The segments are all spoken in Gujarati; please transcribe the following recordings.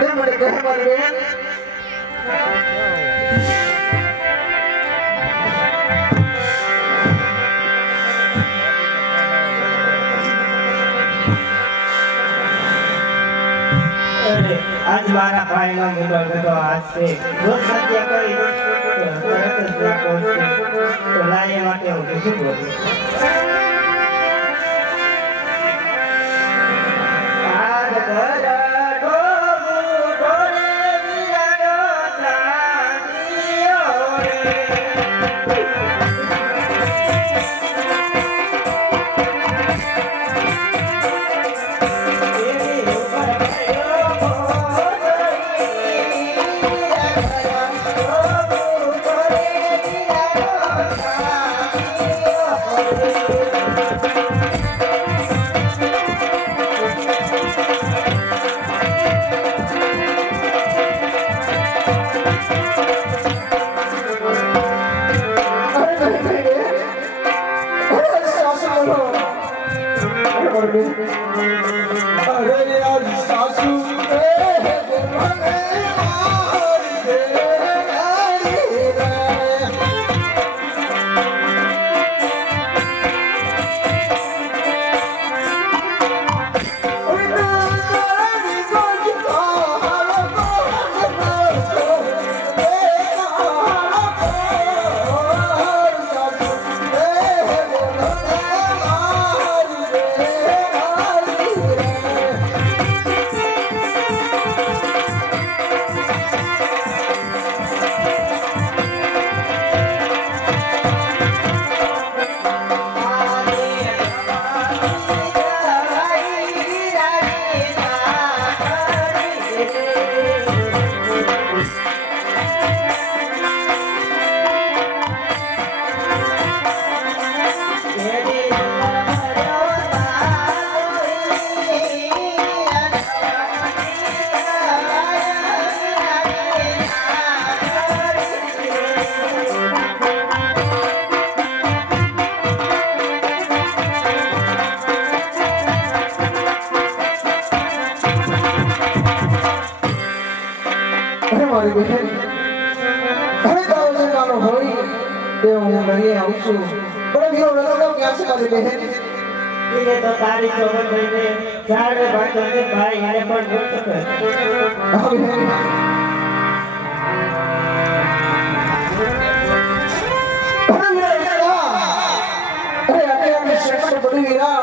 તે મને કહે મારી બેન આજ મારા ભાઈનો મુંડો આજ છે. જો સત્ય કહી તો તરત જ પહોંચશે તો લાય માટે હું બીજું બોલું બેન અરે યાર સાસુ રે બોલને મારી અરે મારી બહેન અરે તારો જે હોય તે હું લઈ આવું છું પણ બીજો લગાડો ક્યાં છે મારી બહેન તો તારી સોગંદ લઈને ઝાડે બાંધો છે ભાઈ એને પણ અરે અરે શ્રેષ્ઠ બધી વીરા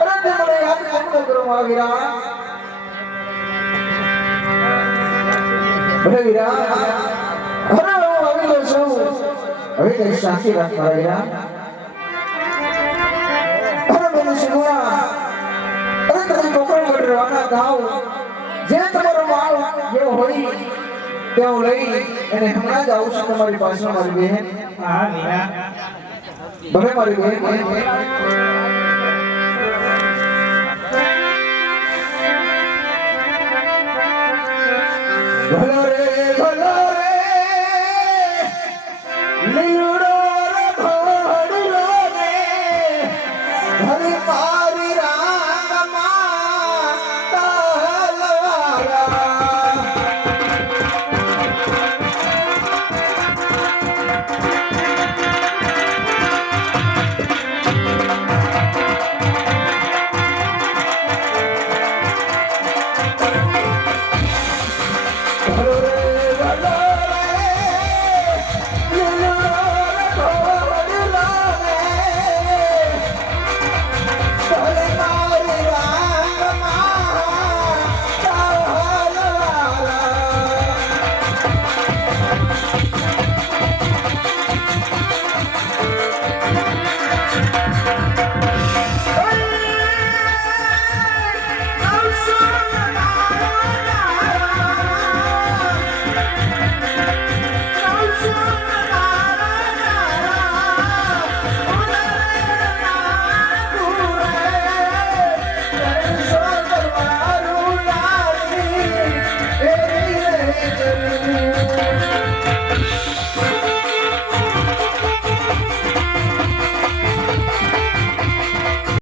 અરે મને યાદ કરો વીરા ભલે વીરા અરે હું આવી ગયો છું. હવે કઈ સાચી વાત મારા વીરા અરે મેરું સુગુણા અરે તમે કોકરો વગર રવાના થાવ જે તમારો માલ જે હોય તે હું લઈ અને હમણાં જ આવું છું તમારી પાસે મારી બહેન. હા વીરા ભલે મારી બહેન. 아,